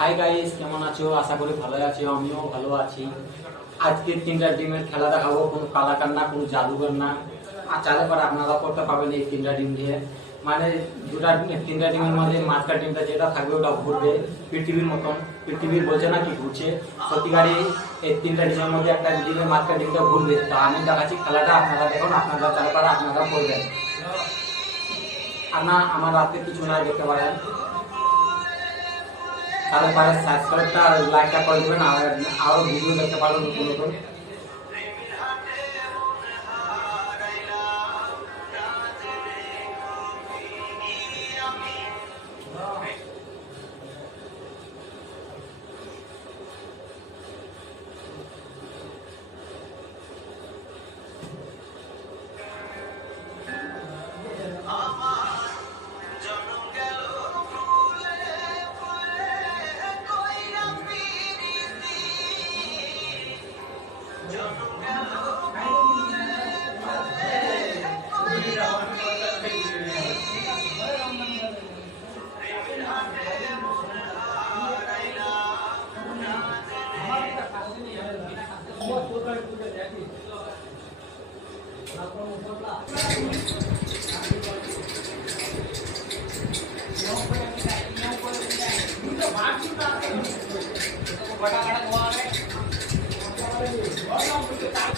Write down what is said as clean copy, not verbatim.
Hi guys, কেমন আছো? আশা করি ভালো আছো, আমিও ভালো আছি। আজকে তিনটা টিমের খেলা দেখাবো, কোনো কালাকার না, কোনো জাদুঘর না। আর চালে পরে আপনারা করতে পারবেন এই তিনটা টিম দিয়ে। মানে তিনটা টিমের মধ্যে মাঝখান টিমটা যেটা থাকবে ওটা ঘুরবে পৃথিবীর মতন। পৃথিবীর বলছে না কি ঘুরছে, সত্যিকারই এই তিনটা টিমের মধ্যে একটা টিমের মাঝখান টিমটা ঘুরবে। তো আমি দেখাচ্ছি খেলাটা, আপনারা দেখুন, আপনারা চালে পরে আপনারা করবেন। আপনার আমার রাতে কিছু না দেখতে পারেন, তাহলে পরে সাবস্ক্রাইবটা লাইকটা করে দেবেন, আর আরও ভিডিও দেখতে পারবেন নতুন নতুন।